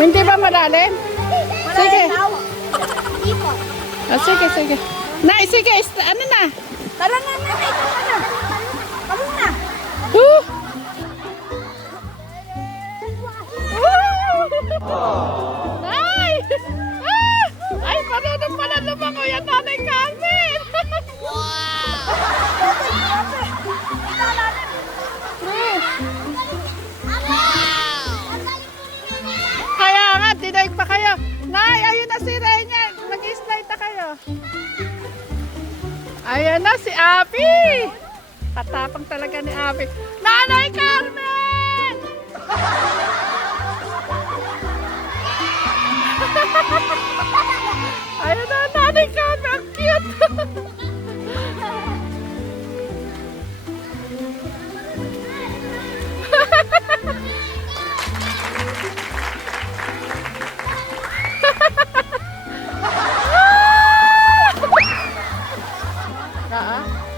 Hindi ba malalim? Sige. Sige, sige. Nay, sige. Ano na? Tara na, nanay. Tara na. Tara na. Woo! Nay! Ay, parang pala lumango yan, Nanay Carmen! Kaya nga, dinaig pa kayo. Nay, ayun na si Renya. Mag-slide na kayo. Ayan na si Abby. Katapang talaga ni Abby. Nanay Carmen! Ayun na, Nanay Carmen. Ang cute.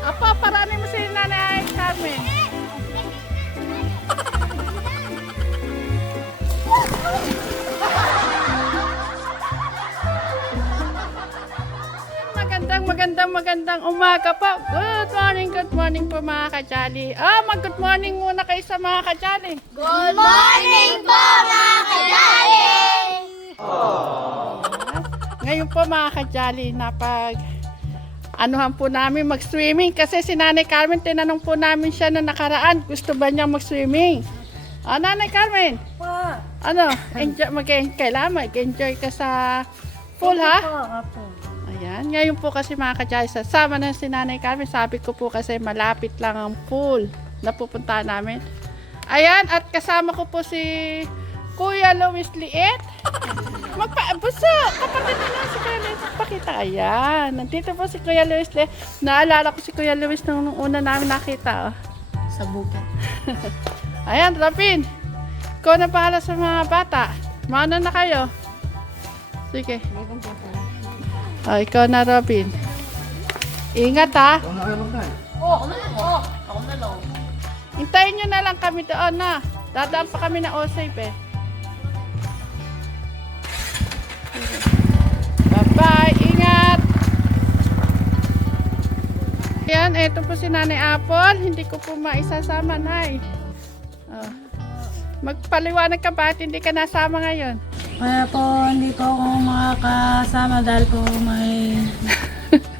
Apa, parami mo si Nanay Carmen. Magandang umaga po. Good morning po mga kajali. Mag-good morning muna kayo sa mga kajali. Good morning po, mga kajali! Ngayon po mga kajali, anuhan po namin mag-swimming kasi si Nanay Carmen, tinanong po namin siya na nakaraan, gusto ba niya mag-swimming? Nanay Carmen, kailangan mag-enjoy ka sa pool, ha? Opo. Ayan, ngayon po kasi mga kajay, sasama na si Nanay Carmen, sabi ko po kasi malapit lang ang pool na pupuntahan namin. Ayan, at kasama ko po si Kuya Luis Liet. Buso, kapatid na lang si Kuya Luis. Pakita, ayan. Nandito po si Kuya Luis Liet. Naalala ko si Kuya Luis nung una namin nakita. Sa bukid. Ayan, Robin. Ikaw na bahala sa mga bata. Mauna na kayo. Sige. Ikaw na, Robin. Ingat, ha? Ako na lang. Hintayin nyo na lang kami doon, na. Dadaan pa kami na O-Save, eh. Bye-bye. Ingat. Ayan, eto po si Nanay Apple. Hindi ko po maisasama, Nay. Magpaliwanag ka bakit hindi ka nasama ngayon? Kaya po, hindi po ako makakasama dahil po may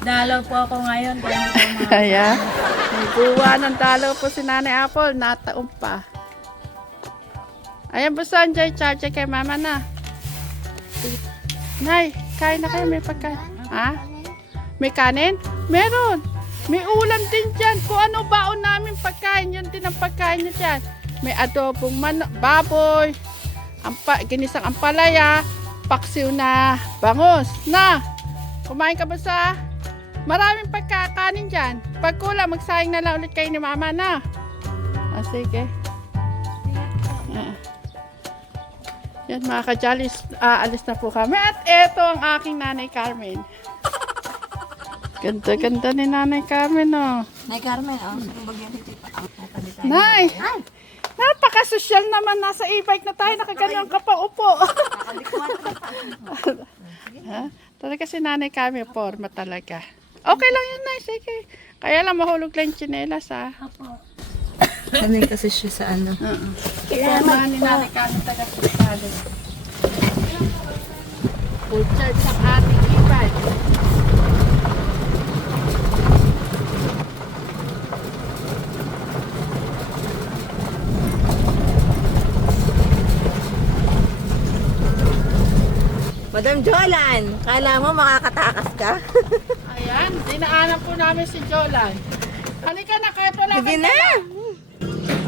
dalaw po ako ngayon. Ayan. Nagbuwa ng dalaw po si Nanay Apple. Nataon pa. Ayan po, Sanjay. Charge kay mama na. Nay, kain na kayo. May pagkain. Ha? May kanin? Meron. May ulam din dyan. Kung ano baon namin pagkain, yun din ang pagkain nyo dyan. May adobong baboy, ginisang ampalaya, paksiw na bangus. Na, kumain ka ba sa maraming pagkakanin dyan? Pag kulang, magsayang na lang ulit kayo ni mama, na. Sige. Yan mga kajalis, alis na po kami. At eto ang aking Nanay Carmen. Ganda-ganda ni Nanay Carmen, oh. Nay Carmen, Nay! Napaka-social naman, nasa e-bike na tayo, nakaganyan ka pa upo. Talaga si Nanay Carmen, forma talaga. Okay lang yun, Nay, sige. Kaya lang mahulog lang yung tsinelas, ha. Sanay kasi siya sa ano. Forma ni Nanay Carmen talaga sa full charge ang ating e-bike. Madam Jolan, kala mo makakatakas ka? Ayan, dinaanan po namin si Jolan. Halika na, kahit wala Sige kang na!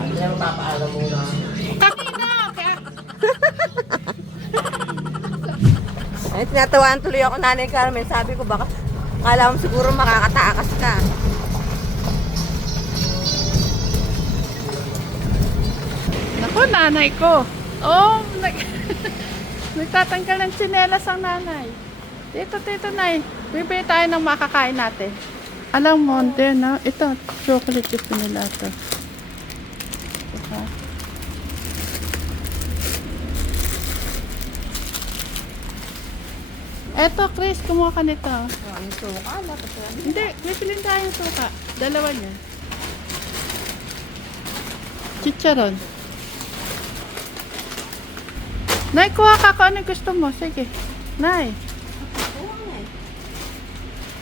Ano yung papaalam mo na? kanina, kaya... Ay, tinatawaan tuloy ako, Nanay Carmen. Sabi ko baka, kala mo siguro makakatakas ka. Naku, nanay ko. Oh, nagtatanggal ng tsinelas ang nanay. Dito, Nay. Bibili tayo ng makakain natin. Alam mo, din, no? Ito, chocolate chip nila ito. Diba? Eto, Chris, kumuha ka nito. Ang suka, dapat yan. Hindi, bibili tayo ng suka. Dalawa niya. Chicharon. Nay, kuha ka kung ano gusto mo. Sige. Nay.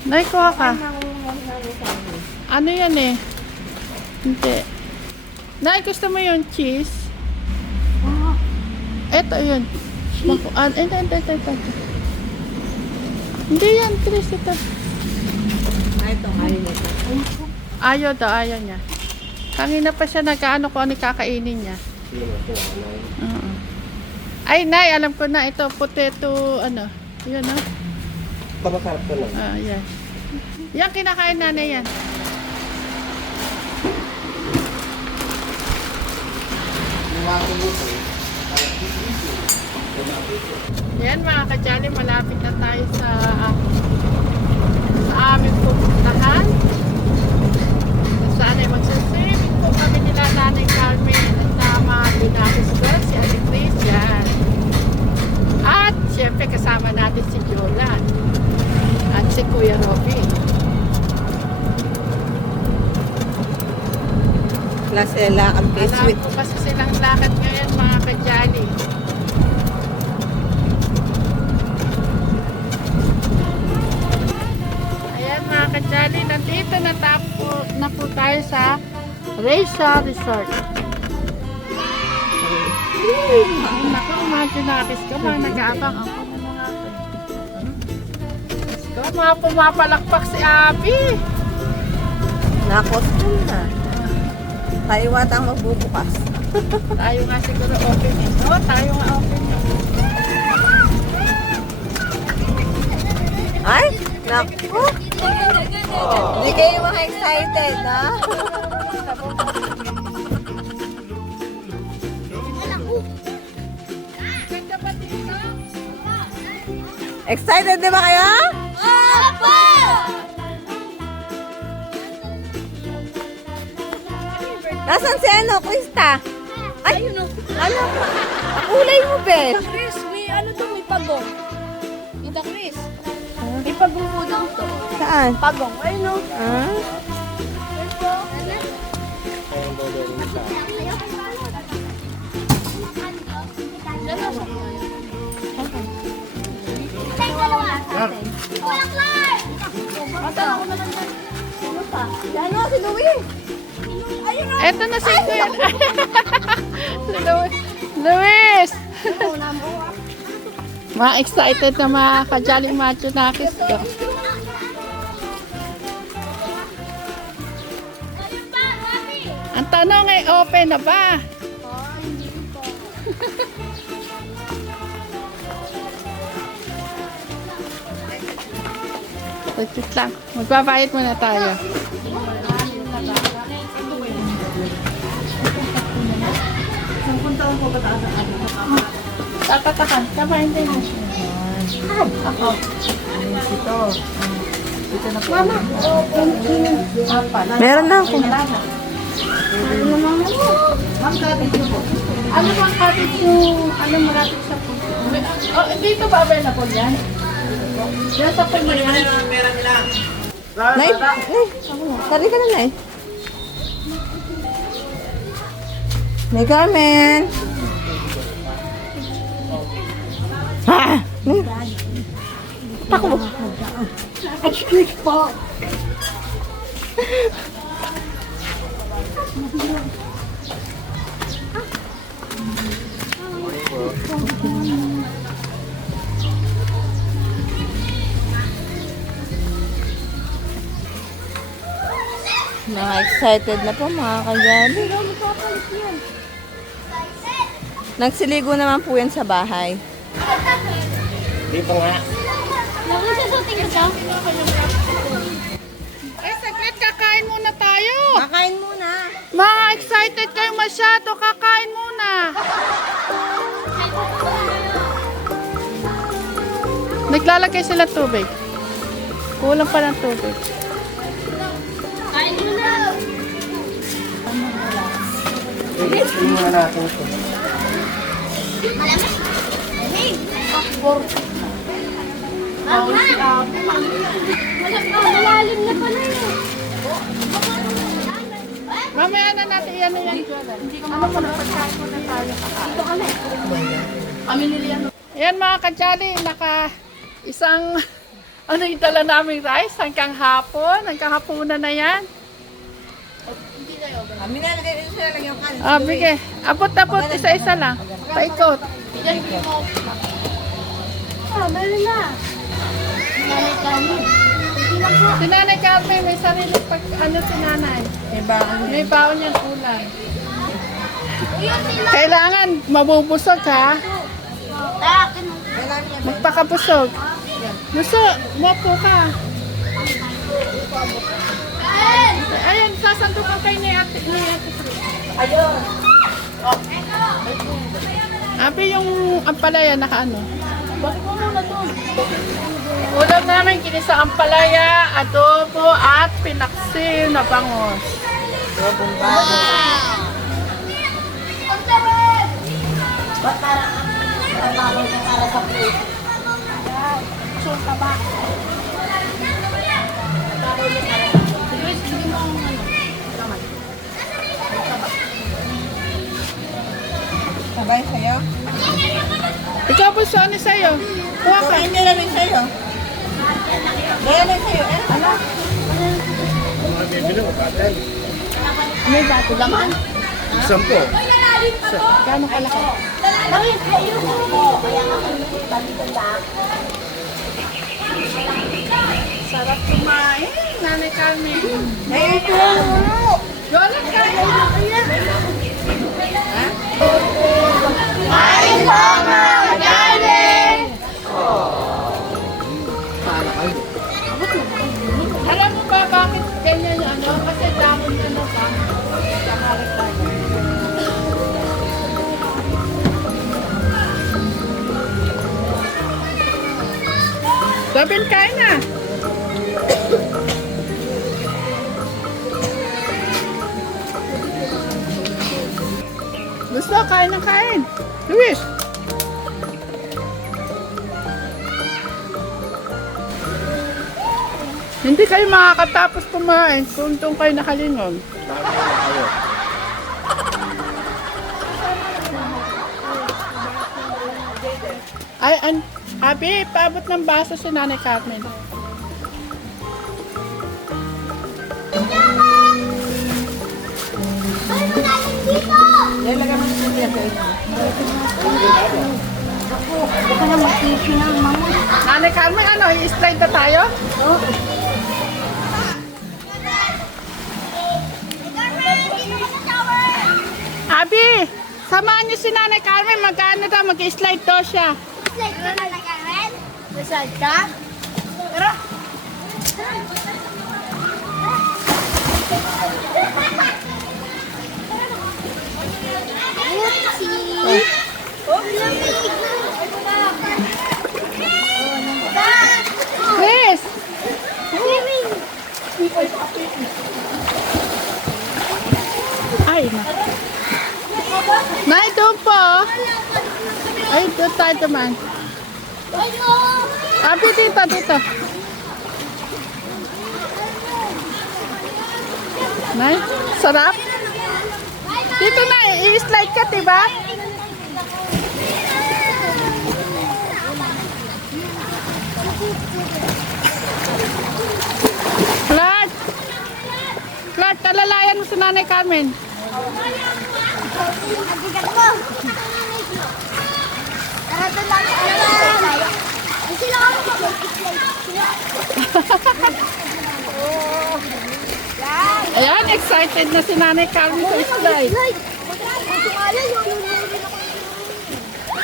Nay, kuha ka. Ano yan eh? Hindi. Nay, gusto mo yung cheese? Eto, yun. Ito. Hindi yan, Chris. Ito. Ito, ayaw nito. Ayaw daw, ayaw niya. Kanina pa siya nag-ano kung ano kakainin niya. Oo. Ay, Nay, alam ko na. Ito, potato, ano. Yun, no? Masarap ko lang. Ah, yan. Yan, kinakain nanay yan. Yan mga kajali, malapit na tayo sa aming pupuntahan. Saan ay magsaswimming po kami nila Nanay Carmen at tama Binakis Girl, si Ate Chris, yan. At syempre kasama natin si Jolan at si Kuya Robby. Lasela, ang Alam ko kasi silang lakad ngayon mga kajali. Ayan mga kajali, nandito na po tayo sa Raysa Resort. Ay, naku, imagine nakis ka mga nag-aabang ako ng mga ko. Mga pumapalakpak si Abby. Na-costume na. Tayo watang magbubukas. Tayo nga siguro open eh. Oo, tayo nga open eh. Ay, naku. Hindi kayo mga excited, ha? Excited di ba kayo? Opo! Nasaan si ano, Krista? Ay, Ayun o. ano? Kulay mo, Bet. Chris, may ano to, may pagong. Ito, Chris. May pagong po daw to. Saan? Pagong. Ayun o. Ah? Ano, si Louie? Eto na si Kuya. Si Luis! Mga excited na mga kajali macho nakis ko. Ang tanong ay open na ba? Wait lang. Magbabayad muna tayo. Tatatakan. Kabahin din na siya. Ako. Ito. Mama. Meron na ako. Ano bang cottage yung ano malapit sa pool? Oh, dito ba available yan? Diyan sa pool mo yan? Nay, tari ka na, Nay. Nay Carmen. Ha? Takbo. Excuse po. Mga excited na po mga kajali. Nagsiligo naman po yan sa bahay. Dito nga. Nagsusuting ka siya? Ay, saglit, kakain muna tayo. Kakain muna. Mga excited kayo masyado, kakain muna. Naglalagay sila tubig. Kulang pa ng tubig. Kain mo na. Tingnan natin ito. Malamig. Malamig. Malalim na pala yun. Mamaya na natin yan yan. Ano mo na pagkain mo na tayo. Dito kami. Kami niliyan. Ayan mga kajali, isang ano yung dala namin rice hanggang hapon. Hanggang hapunan na yan. Kami na lang yung kanin. Ah, bigay. Abot-abot, isa-isa lang. Paikot. Meron na. Si Nanay Carmen, may sarili pag ano si Nanay. May baon niyang kulay. Kailangan mabubusog ha. Magpakabusog. Gusto, mopo ka. Ayan, sasandukan kayo ni Ate Chris. Ayun. Abi yung ampalaya naka ano? Bakit mo muna doon? Ulam namin kinisa ampalaya, adobo at pinaksil na bangos. Robong bago. Ba't parang para sa plate? Sabay sa'yo? Ikaw po saan sa'yo? Kuha ka. Hindi namin sa'yo. Gaya lang sa'yo. Ano? May bato laman. Sampo. Gano'ng kalaki? Sarap kumain, Nanay Carmen. Ayun po. Yola ka. Alam mo ba bakit ganyan yung ano? Kasi dahon ano ba? Kamarit tayo. Sabin, kain na. Gusto, kain ng kain. Luis. Hindi kayo makakatapos kumain kung doon kayo nakalingon. Ay, Abi, paabot ng baso si Nanay Carmen. Yan, lagay mo sa plate. Baka na mag-tissue na, mama. Nanay Carmen, ano, i-slide na tayo? Abi, samahan niyo si Nanay Carmen, mag-ano daw, mag-slide daw siya. Slide ka na nag-aral? Slide ka? Pero... Chris! Ay, na. Nay, doon po. Ay, doon tayo naman. Abi, dito, dito. Nay, sarap. Dito na, i-slide ka, diba? Clark! Clark, talalayan mo si Nanay Carmen. Bigat mo! Tara doon lang. Ay, sila ako Ayan, excited na si Nanay Carmen sa slide.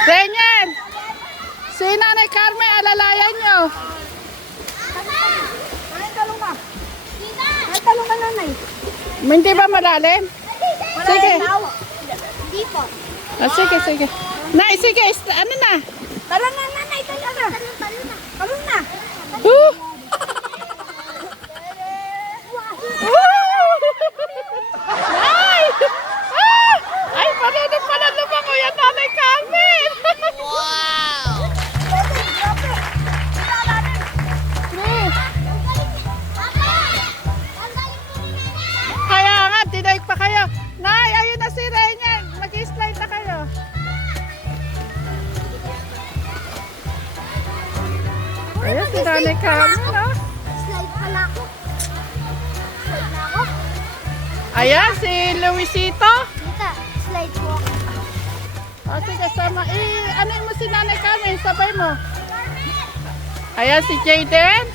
Renyan! Si Nanay Carmen, alalayan nyo. Talong ka. Talong ka, nanay. Hindi ba malalim? Sige. Hindi po. Ah, sige, sige. Nay, sige, ano na? Talong na, nanay. Talong na. Talong na. Woo! Ay! Ah! Ay, marunong pala lumango yan, Nanay Carmen! Nanay Carmen, oh. Slide pala ako. Slide na ako. Ayan, si Luisito. Tita, slide po ako. O, sige, sama. Ano mo si Nanay Carmen? Sabay mo. Ayan, si Jayden.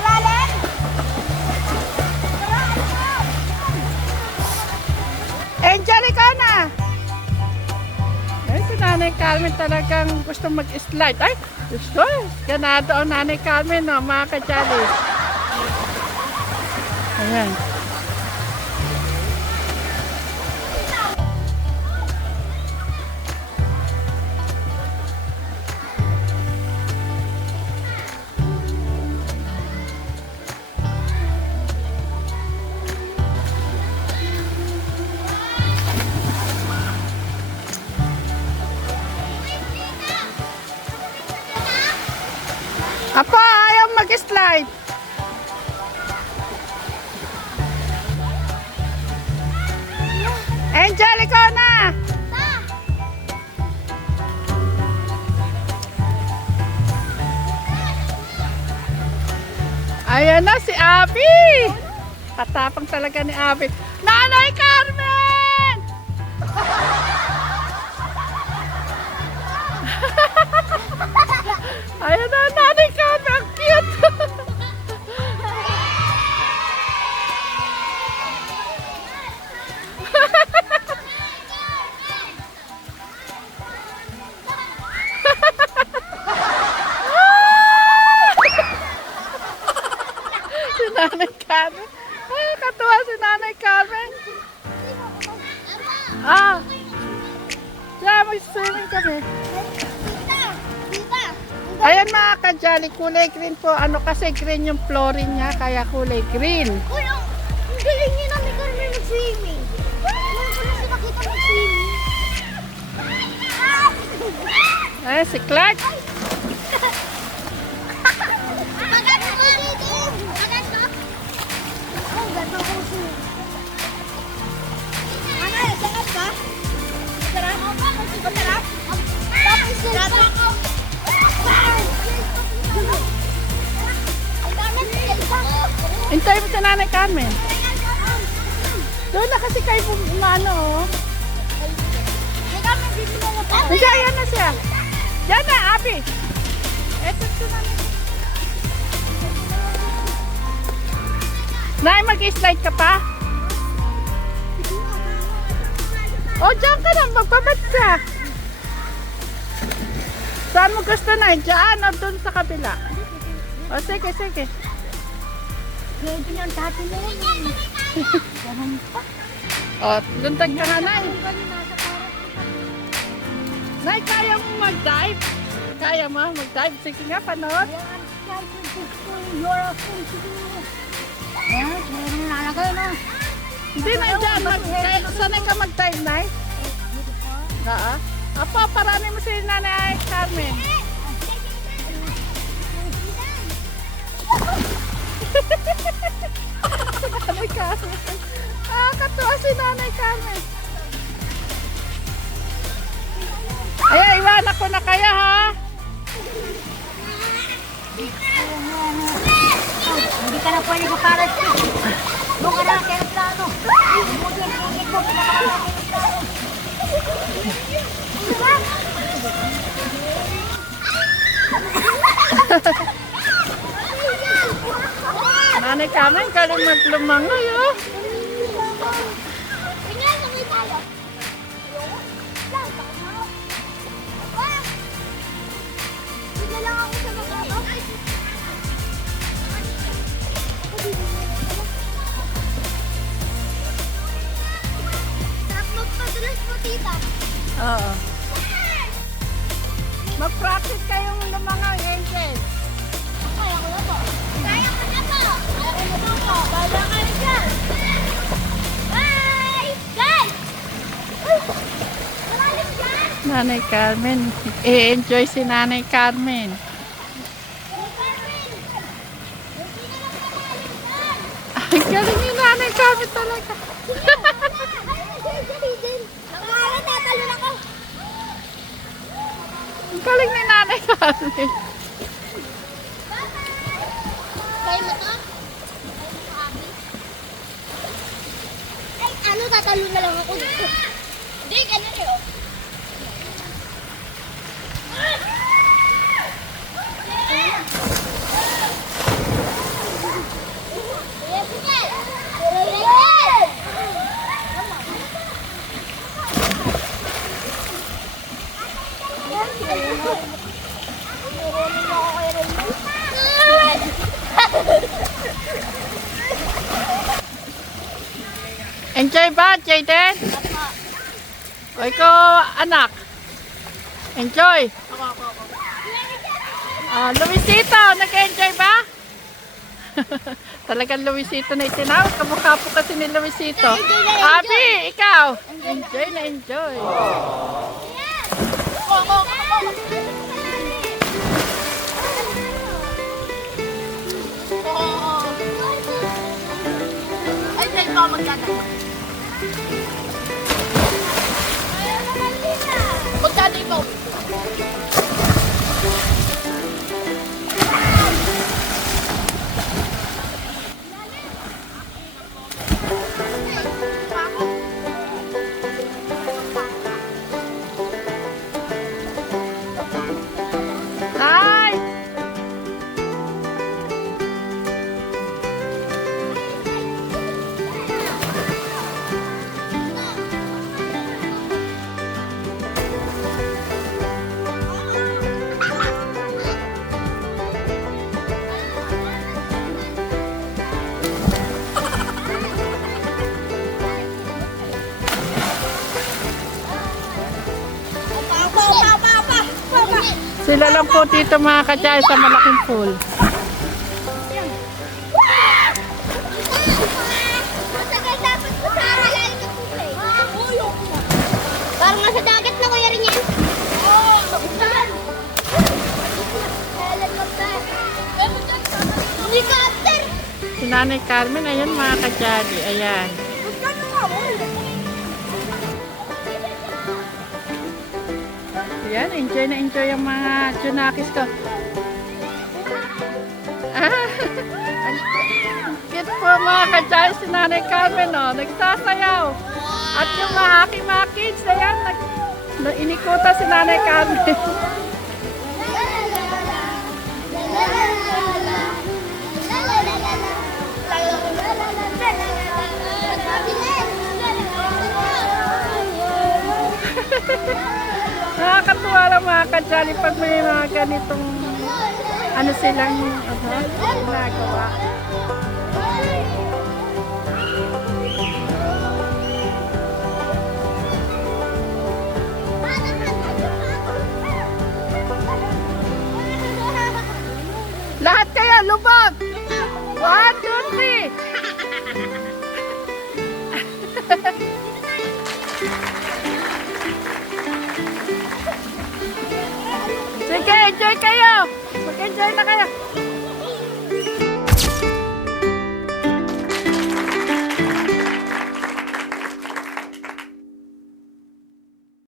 Malalim! Angel, ikaw na. Ay, si Nanay Carmen talagang gusto mag-slide. Ay, gusto. Ganado ang Nanay Carmen, no, mga ka-Jolly. Ayan. Apo, ayaw mag-slide. Angel, ikaw na. Ayan na si Abby. Katapang talaga ni Abby. Nanay Carmen! Ayan na, Nanay Carmen. Ang cute. Si Nanay Carmen. Ay, katuwa si Nanay Carmen. Ah. Siya, mag-swimming kami. Tita! Tita! Ayan mga ka-Jolly, kulay green po. Ano kasi green yung flooring niya, kaya kulay green. Uy, ang galing niyo na may Carmen mag-swimming. Ngayon ko lang nakita mag-swimming. Ayan si Clark. Magat mo dito! Magat mo! Oh, gato ko siya. Ano, sagat ka? Sarap? Sarap? Tapos slide pa. Ang dami slide pa. Hintay mo si Nanay Carmen. Doon na kasi kayo ano. Oh. May Carmen dito na na pa. Hindi, ayan na siya. Diyan na, Abby. Eto si Nanay. Nay, mag-slide ka pa? O, diyan ka na. Magbabad ka. Saan mo gusto na? Diyan o doon sa kabila? O, sige, sige. Pwede niyang dati na yun. Ganun pa. O, luntag ka nga, Nay. Nay, kaya mo mag-dive? Kaya mo mag-dive? Sige nga, panood. Ayan, meron na nalagay na. Hindi na dyan. Sanay ka mag-dive, Nay? Oo. Apo, parami mo si Nanay Carmen. Nanay Carmen. Katuwa si Nanay Carmen. Ayan, iwanan ko na kaya, ha? Hindi ka na pwede ko para siya. Doon ka na kaya plano. Nanay Carmen, galing maglumangoy, oh. Tingnan mo may tayo. Hindi lang ako sa magkano. Sarap magpadulas mo, tita. Oo. Mag-practice kayong lumangoy, Angel. Kaya ko na po. Kaya ko na po. Kaya ko na po. Bala kayo dyan. Bye! Guys! Malalim dyan! Nanay Carmen. I-enjoy si Nanay Carmen. Ang galing ni Nanay Carmen talaga. Ang mahala, tatalon ako. Galing ni Nanay Carmen. Kaya mo to? Ay, ano, tatalo na lang ako dito. Hindi, ganun eh, oh. Enjoy ba, Jayden? O ikaw, anak? Enjoy? Luisito, nag-enjoy ba? Talagang Luisito na itinawag. Kamukha po kasi ni Luisito. Abi, ikaw? Enjoy na enjoy. Ay, dahil pa magkano? Magkano ikaw? Ay! Sila lang po dito mga kajay sa malaking pool. Matagal dapat ko sa malalim ng tubig. Parang nasa dagat na kuya rin yan. Saan? Helicopter! Si Nanay Carmen, ayan mga kajali, ayan. Ayan, enjoy na enjoy ang mga tsunakis ko. Ang cute po mga kajali si Nanay Carmen, oh, nagsasayaw. At yung mga aking mga kids, ayan, inikuta si Nanay Carmen. Nakakatuwa lang mga kajali pag may mga ganitong ano silang ginagawa. Lahat kayo, lubog! 1, 2, 3! Sige, enjoy kayo! Mag-enjoy na kayo!